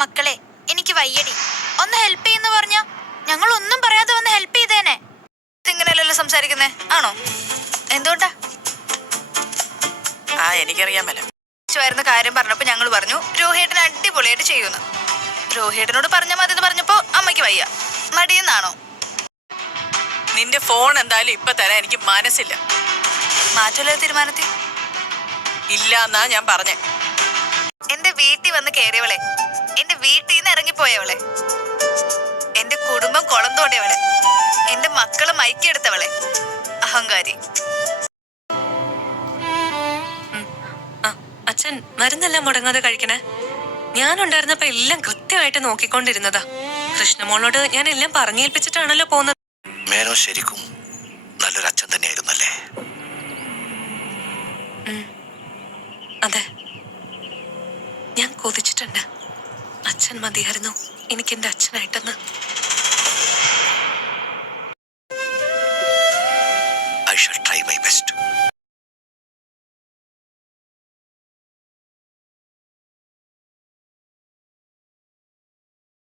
മക്കളെ എനിക്ക് വയ്യടി, ഒന്ന് ഹെൽപ്പ് ചെയ്യുന്ന പറഞ്ഞ ഞങ്ങൾ ഒന്നും പറയാതെ വന്ന് ഹെൽപ്പ് ചെയ്തേനെ. ഇങ്ങനെയല്ലല്ലോ സംസാരിക്കുന്നേ, ആണോ? എന്തുകൊണ്ടാ? എനിക്കറിയാൻ മേല. വരുന്ന കാര്യം പറഞ്ഞപ്പോ ഞങ്ങൾ പറഞ്ഞു രോഹിയേട്ടൻ അടിപൊളിയായിട്ട് ചെയ്യുന്നു. രോഹിയേട്ടനോട് പറഞ്ഞാൽ മതി എന്ന് പറഞ്ഞപ്പോ അമ്മയ്ക്ക് വയ്യ, മടിയെന്നാണോ? നിന്റെ ഫോൺ എന്തായാലും ഇപ്പൊ തരാൻ എനിക്ക് മനസ്സില്ല. മാറ്റമില്ലാത്ത തീരുമാനത്തിൽ ഇല്ല എന്നാ ഞാൻ പറഞ്ഞേ. എന്റെ വീട്ടിൽ വന്ന് കയറിയവളെ, എന്റെ വീട്ടിൽ നിന്ന് ഇറങ്ങിപ്പോയവളെ, എന്റെ കുടുംബം കുളം തോണ്ടിയവളെ, എന്റെ മക്കളെ മയക്കിയെടുത്തവളെ, അഹങ്കാരി. അച്ഛൻ മരുന്നെല്ലാം മുടങ്ങാതെ കഴിക്കണേ. ഞാനുണ്ടായിരുന്നപ്പോ എല്ലാം കൃത്യമായിട്ട് നോക്കിക്കൊണ്ടിരുന്നതാ. കൃഷ്ണമോളോട് ഞാൻ എല്ലാം പറഞ്ഞേൽപ്പിച്ചിട്ടാണല്ലോ പോകുന്നത്. മേനോ ശരിക്കും നല്ലൊരു അച്ഛൻ തന്നെയായിരുന്നല്ലേ? അതെ, ഞാൻ കൊതിച്ചിട്ടുണ്ട് അച്ഛൻ മതിയായിരുന്നു എനിക്ക് എന്റെ അച്ഛനായിട്ടെന്ന്.